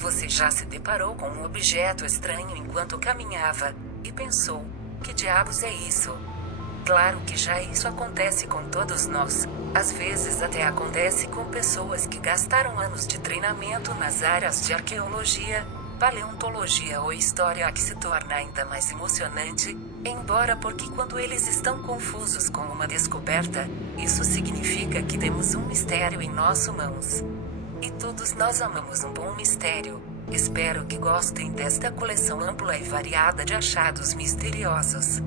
Você já se deparou com um objeto estranho enquanto caminhava, e pensou: que diabos é isso? Claro que já isso acontece com todos nós. Às vezes até acontece com pessoas que gastaram anos de treinamento nas áreas de arqueologia, paleontologia ou história, a que se torna ainda mais emocionante, embora porque quando eles estão confusos com uma descoberta, isso significa que temos um mistério em nossas mãos. E todos nós amamos um bom mistério. Espero que gostem desta coleção ampla e variada de achados misteriosos.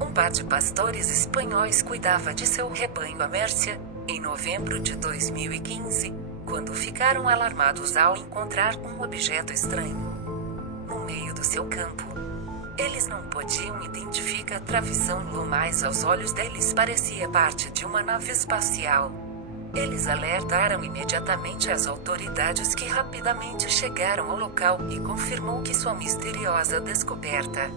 Um par de pastores espanhóis cuidava de seu rebanho à Mércia, em novembro de 2015, quando ficaram alarmados ao encontrar um objeto estranho no meio do seu campo. Eles não podiam identificar a travessão, mas aos olhos deles parecia parte de uma nave espacial. Eles alertaram imediatamente as autoridades, que rapidamente chegaram ao local e confirmou que sua misteriosa descoberta,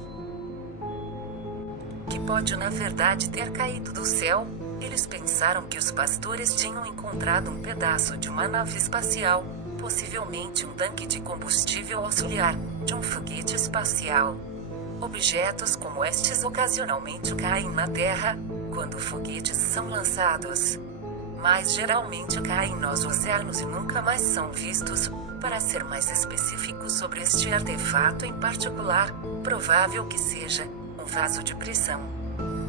que pode na verdade ter caído do céu, eles pensaram que os pastores tinham encontrado um pedaço de uma nave espacial, possivelmente um tanque de combustível auxiliar, de um foguete espacial. Objetos como estes ocasionalmente caem na Terra, quando foguetes são lançados. Mas geralmente caem nos oceanos e nunca mais são vistos. Para ser mais específico sobre este artefato em particular, provável que seja um vaso de pressão.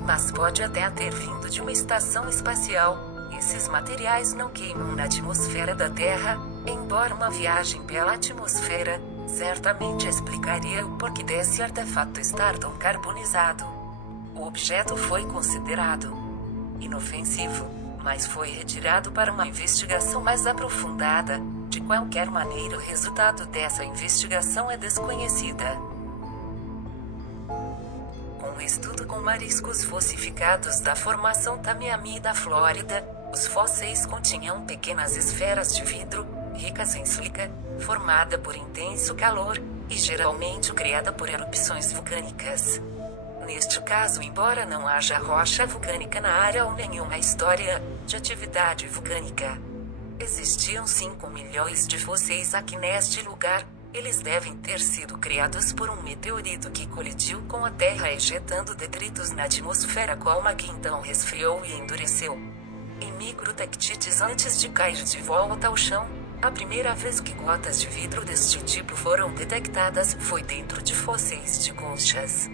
Mas pode até ter vindo de uma estação espacial. Esses materiais não queimam na atmosfera da Terra, embora uma viagem pela atmosfera certamente explicaria o porquê desse artefato estar tão carbonizado. O objeto foi considerado inofensivo, mas foi retirado para uma investigação mais aprofundada. De qualquer maneira, o resultado dessa investigação é desconhecida. Um estudo com mariscos fossificados da formação Tamiami da Flórida, os fósseis continham pequenas esferas de vidro, ricas em sílica, formada por intenso calor, e geralmente criada por erupções vulcânicas. Neste caso, embora não haja rocha vulcânica na área ou nenhuma história de atividade vulcânica, existiam 5 milhões de fósseis aqui neste lugar. Eles devem ter sido criados por um meteorito que colidiu com a Terra, ejetando detritos na atmosfera, como que então resfriou e endureceu em microtectites antes de cair de volta ao chão. A primeira vez que gotas de vidro deste tipo foram detectadas foi dentro de fósseis de conchas.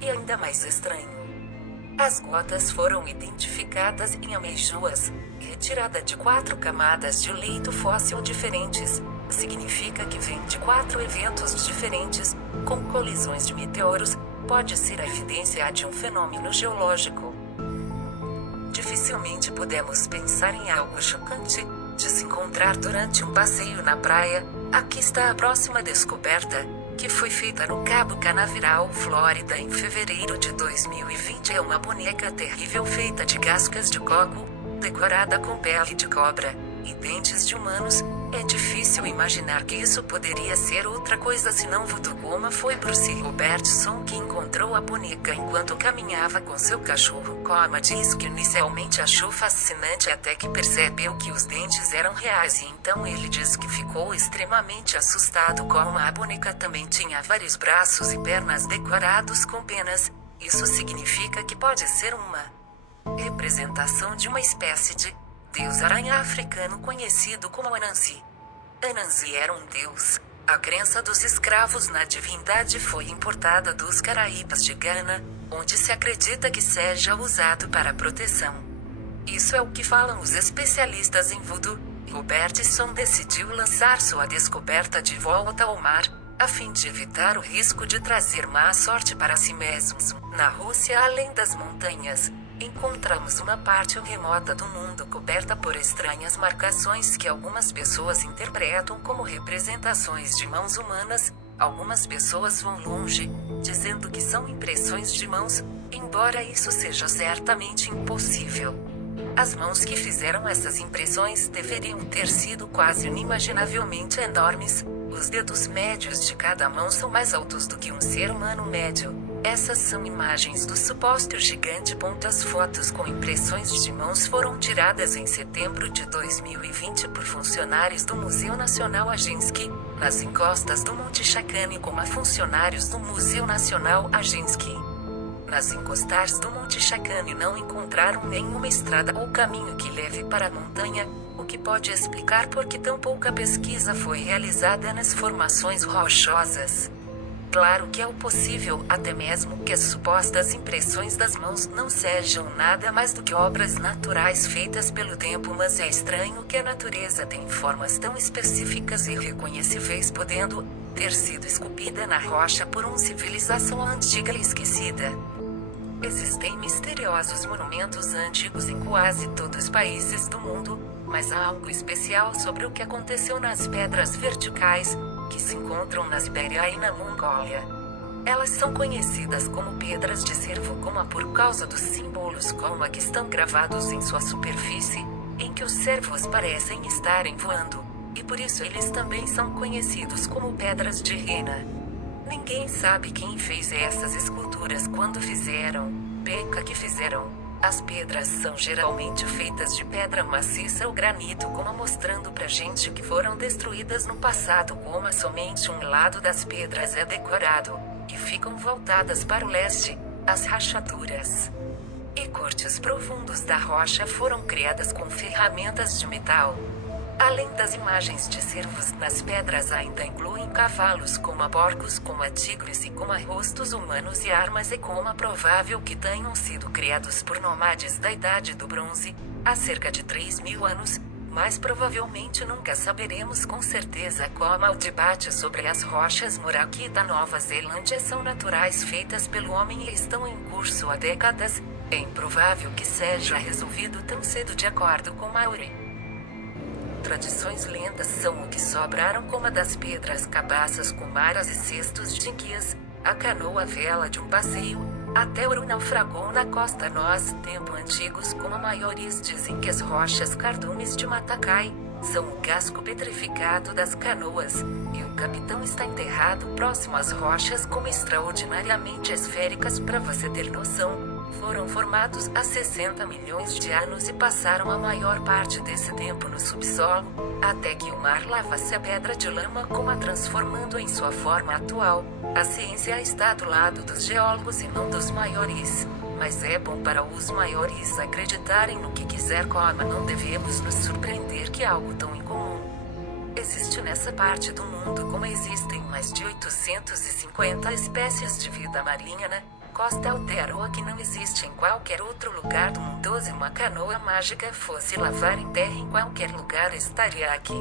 E ainda mais estranho, as gotas foram identificadas em ameijoas, retirada de 4 camadas de leito fóssil diferentes. Significa que vem de 4 eventos diferentes, com colisões de meteoros. Pode ser a evidência de um fenômeno geológico. Dificilmente podemos pensar em algo chocante de se encontrar durante um passeio na praia. Aqui está a próxima descoberta, que foi feita no Cabo Canaveral, Flórida, em fevereiro de 2020. É uma boneca terrível feita de cascas de coco, decorada com pele de cobra e dentes de humanos. É difícil imaginar que isso poderia ser outra coisa senão voodoo, como foi Bruce Robertson, que encontrou a boneca enquanto caminhava com seu cachorro. Coma diz que inicialmente achou fascinante até que percebeu que os dentes eram reais, e então ele diz que ficou extremamente assustado como a boneca também tinha vários braços e pernas decorados com penas. Isso significa que pode ser uma representação de uma espécie de deus-aranha africano conhecido como Anansi. Anansi era um deus. A crença dos escravos na divindade foi importada dos Caraíbas de Gana, onde se acredita que seja usado para proteção. Isso é o que falam os especialistas em voodoo. Robertson decidiu lançar sua descoberta de volta ao mar, a fim de evitar o risco de trazer má sorte para si mesmos. Na Rússia, além das montanhas, encontramos uma parte remota do mundo coberta por estranhas marcações que algumas pessoas interpretam como representações de mãos humanas. Algumas pessoas vão longe, dizendo que são impressões de mãos, embora isso seja certamente impossível. As mãos que fizeram essas impressões deveriam ter sido quase inimaginavelmente enormes. Os dedos médios de cada mão são mais altos do que um ser humano médio. Essas são imagens do suposto gigante. As fotos com impressões de mãos foram tiradas em setembro de 2020 por funcionários do Museu Nacional Aginsky, nas encostas do Monte Chakani, como a funcionários do Museu Nacional Aginsky. Nas encostas do Monte Chakani não encontraram nenhuma estrada ou caminho que leve para a montanha, o que pode explicar por que tão pouca pesquisa foi realizada nas formações rochosas. Claro que é possível até mesmo que as supostas impressões das mãos não sejam nada mais do que obras naturais feitas pelo tempo, mas é estranho que a natureza tem formas tão específicas e reconhecíveis, podendo ter sido esculpida na rocha por uma civilização antiga e esquecida. Existem misteriosos monumentos antigos em quase todos os países do mundo, mas há algo especial sobre o que aconteceu nas pedras verticais, que se encontram na Sibéria e na Mongólia. Elas são conhecidas como pedras de cervo por causa dos símbolos que estão gravados em sua superfície, em que os cervos parecem estarem voando, e por isso eles também são conhecidos como pedras de rena. Ninguém sabe quem fez essas esculturas, quando fizeram, que fizeram. As pedras são geralmente feitas de pedra maciça ou granito, mostrando pra gente que foram destruídas no passado, somente um lado das pedras é decorado, e ficam voltadas para o leste. As rachaduras e cortes profundos da rocha foram criadas com ferramentas de metal. Além das imagens de cervos nas pedras, ainda incluem cavalos, porcos, tigres e rostos humanos e armas, e provável que tenham sido criados por nômades da Idade do Bronze, há cerca de 3.000 anos, mas provavelmente nunca saberemos com certeza. O debate sobre as rochas Moraki da Nova Zelândia são naturais, feitas pelo homem, e estão em curso há décadas. É improvável que seja resolvido tão cedo, de acordo com Mauri. Tradições lentas são o que sobraram, como a das pedras cabaças com maras e cestos de guias, a canoa vela de um passeio, até o naufragou na costa. Nós, tempo antigos, a maioria dizem que as rochas cardumes de Matacai são o casco petrificado das canoas, e o capitão está enterrado próximo às rochas extraordinariamente esféricas. Para você ter noção, foram formados há 60 milhões de anos e passaram a maior parte desse tempo no subsolo, até que o mar lavasse a pedra de lama, transformando em sua forma atual. A ciência está do lado dos geólogos e não dos maiores, mas é bom para os maiores acreditarem no que quiser. Não devemos nos surpreender que algo tão incomum existe nessa parte do mundo, existem mais de 850 espécies de vida marinha na Costa Aotearoa que não existe em qualquer outro lugar do mundo. Se uma canoa mágica fosse lavar em terra em qualquer lugar, estaria aqui.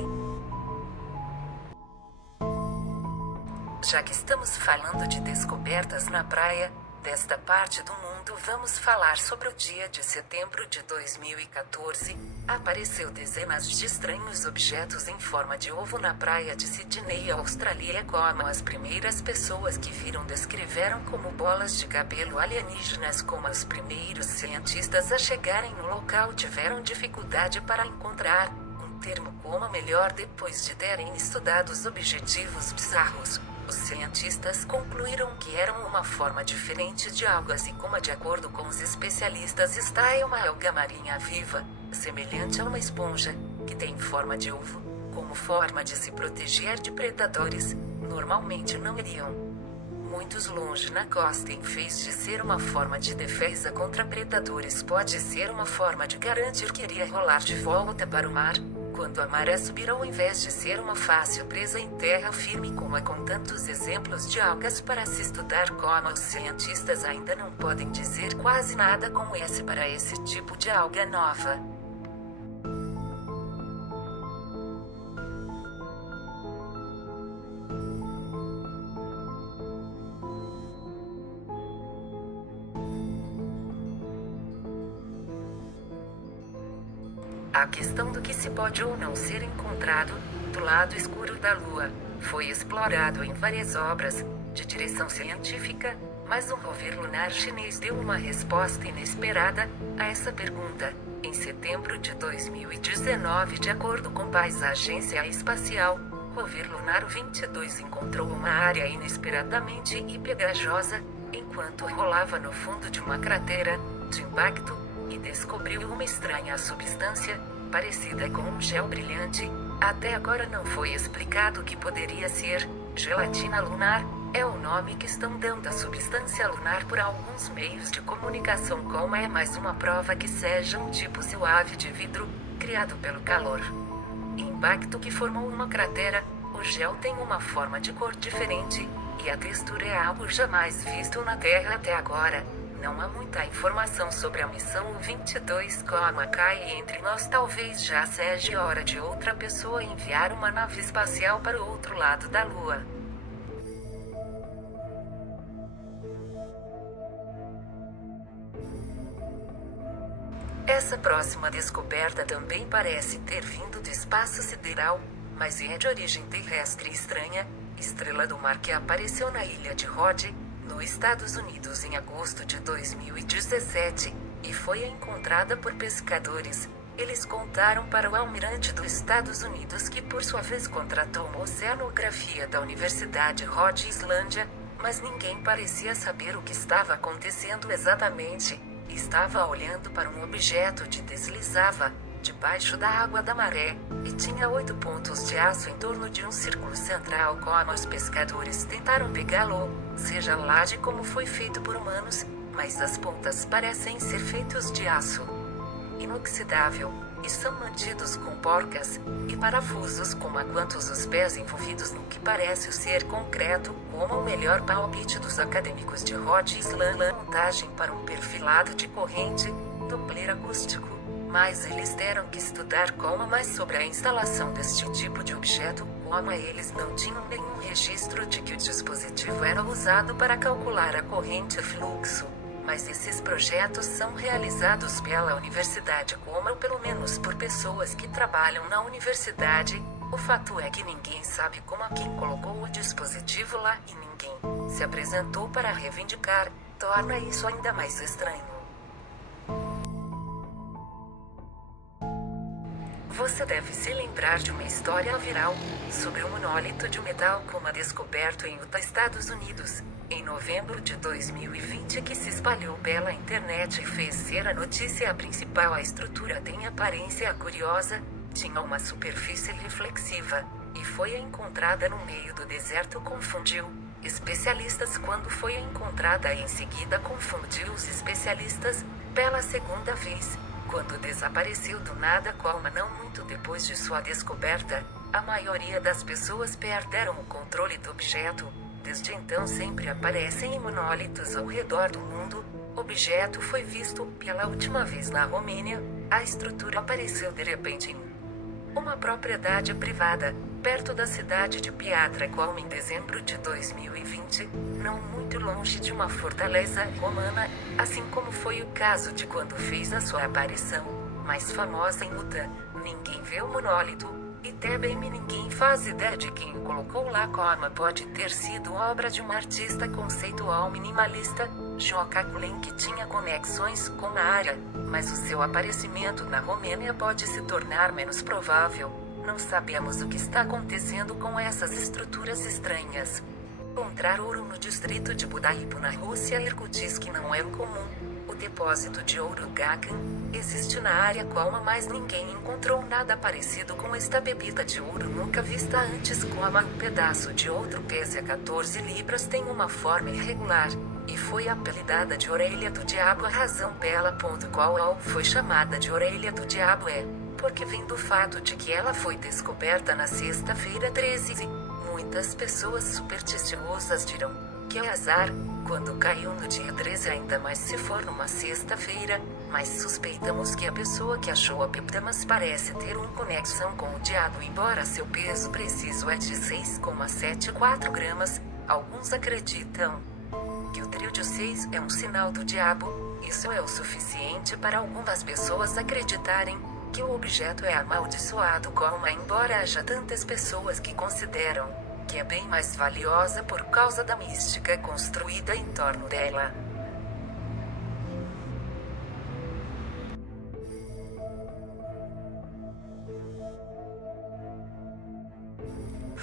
Já que estamos falando de descobertas na praia desta parte do mundo, vamos falar sobre o dia de setembro de 2014. Apareceu dezenas de estranhos objetos em forma de ovo na praia de Sydney, Austrália. As primeiras pessoas que viram descreveram como bolas de cabelo alienígenas. Os primeiros cientistas a chegarem no local tiveram dificuldade para encontrar um termo melhor. Depois de terem estudado os objetivos bizarros, os cientistas concluíram que eram uma forma diferente de algas, e de acordo com os especialistas, esta é uma alga marinha viva, semelhante a uma esponja, que tem forma de ovo, como forma de se proteger de predadores. Normalmente não iriam muito longe na costa. Em vez de ser uma forma de defesa contra predadores, pode ser uma forma de garantir que iria rolar de volta para o mar quando a maré subir, ao invés de ser uma fácil presa em terra firme, com tantos exemplos de algas para se estudar. Os cientistas ainda não podem dizer quase nada para esse tipo de alga nova. A questão do que se pode ou não ser encontrado do lado escuro da Lua foi explorado em várias obras de direção científica, mas um rover lunar chinês deu uma resposta inesperada a essa pergunta. Em setembro de 2019, de acordo com a Agência Espacial, rover lunar 22 encontrou uma área inesperadamente e pegajosa, enquanto enquanto rolava no fundo de uma cratera de impacto e descobriu uma estranha substância, parecida com um gel brilhante. Até agora não foi explicado o que poderia ser. Gelatina lunar é o nome que estão dando à substância lunar por alguns meios de comunicação, como é mais uma prova que seja um tipo suave de vidro, criado pelo calor. Impacto que formou uma cratera. O gel tem uma forma de cor diferente, e a textura é algo jamais visto na Terra até agora. Não há muita informação sobre a missão U-22, cai entre nós. Talvez já seja hora de outra pessoa enviar uma nave espacial para o outro lado da Lua. Essa próxima descoberta também parece ter vindo do espaço sideral, mas é de origem terrestre estranha. Estrela do Mar que apareceu na ilha de Rod, nos Estados Unidos em agosto de 2017, e foi encontrada por pescadores. Eles contaram para o almirante dos Estados Unidos, que por sua vez contratou uma oceanografia da Universidade Rhode Islândia, mas ninguém parecia saber o que estava acontecendo exatamente. Estava olhando para um objeto que deslizava debaixo da água da maré, e tinha 8 pontos de aço em torno de um círculo central. Como os pescadores tentaram pegá-lo, seja lá de como foi feito por humanos, mas as pontas parecem ser feitos de aço inoxidável, e são mantidos com porcas e parafusos, como a quantos os pés envolvidos no que parece ser concreto, como o melhor palpite dos acadêmicos de Rhode Island. Montagem para um perfilado de corrente, Doppler acústico, mas eles deram que estudar mais sobre a instalação deste tipo de objeto, como eles não tinham nenhum registro de que o dispositivo era usado para calcular a corrente e fluxo. Mas esses projetos são realizados pela universidade, ou pelo menos por pessoas que trabalham na universidade. O fato é que ninguém sabe quem colocou o dispositivo lá, e ninguém se apresentou para reivindicar. Torna isso ainda mais estranho. Você deve se lembrar de uma história viral sobre um monólito de metal descoberto em Utah, Estados Unidos, em novembro de 2020, que se espalhou pela internet e fez ser a notícia principal. A estrutura tem aparência curiosa, tinha uma superfície reflexiva, e foi encontrada no meio do deserto. Confundiu especialistas quando foi encontrada, e em seguida confundiu os especialistas pela segunda vez, quando desapareceu do nada. Não muito depois de sua descoberta, a maioria das pessoas perderam o controle do objeto. Desde então sempre aparecem monólitos ao redor do mundo. O objeto foi visto pela última vez na Romênia. A estrutura apareceu de repente em uma propriedade privada, perto da cidade de Piatra, em dezembro de 2020, não muito longe de uma fortaleza romana, assim como foi o caso de quando fez a sua aparição mais famosa em Utah. Ninguém vê o monólito, e também ninguém faz ideia de quem o colocou lá. Pode ter sido obra de um artista conceitual minimalista, Joka Kulen, que tinha conexões com a área, mas o seu aparecimento na Romênia pode se tornar menos provável. Não sabemos o que está acontecendo com essas estruturas estranhas. Encontrar ouro no distrito de Budaipo, na Rússia. Irkutsk não é comum. O depósito de ouro Gagan existe na área, mas ninguém encontrou nada parecido com esta bebida de ouro nunca vista antes. Um pedaço de outro pesa 14 libras, tem uma forma irregular, e foi apelidada de orelha do diabo. A razão pela qual foi chamada de orelha do diabo porque vem do fato de que ela foi descoberta na sexta-feira 13. Muitas pessoas supersticiosas dirão que é azar quando caiu no dia 13, ainda mais se for numa sexta-feira, mas suspeitamos que a pessoa que achou a bebida parece ter uma conexão com o diabo. Embora seu peso preciso é de 6,74 gramas, alguns acreditam que o trio de 6 é um sinal do diabo. Isso é o suficiente para algumas pessoas acreditarem que o objeto é amaldiçoado. Embora haja tantas pessoas que consideram que é bem mais valiosa por causa da mística construída em torno dela.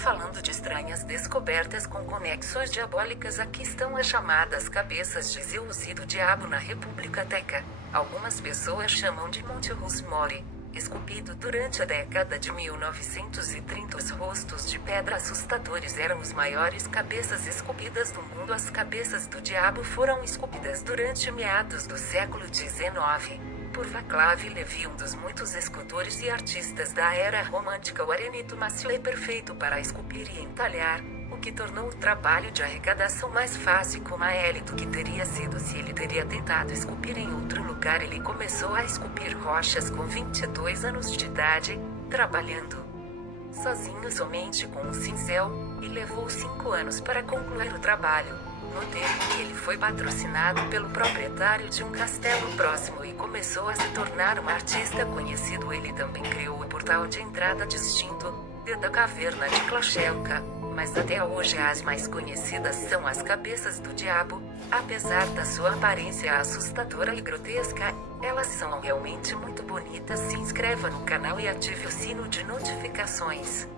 Falando de estranhas descobertas com conexões diabólicas, aqui estão as chamadas cabeças de Zeus e do Diabo na República Teca. Algumas pessoas chamam de Monte Rushmore, esculpido durante a década de 1930. Os rostos de pedra assustadores eram os maiores cabeças esculpidas do mundo. As cabeças do diabo foram esculpidas durante meados do século XIX. Por Vaclav Levi, um dos muitos escultores e artistas da era romântica. O arenito macio é perfeito para esculpir e entalhar, o que tornou o trabalho de arrecadação mais fácil com a L do que teria sido se ele teria tentado esculpir em outro lugar. Ele começou a esculpir rochas com 22 anos de idade, trabalhando sozinho somente com um cincel, e levou 5 anos para concluir o trabalho. No tempo, ele foi patrocinado pelo proprietário de um castelo próximo e começou a se tornar um artista conhecido. Ele também criou o portal de entrada distinto, da caverna de Klashelka, mas até hoje as mais conhecidas são as cabeças do diabo. Apesar da sua aparência assustadora e grotesca, elas são realmente muito bonitas. Se inscreva no canal e ative o sino de notificações.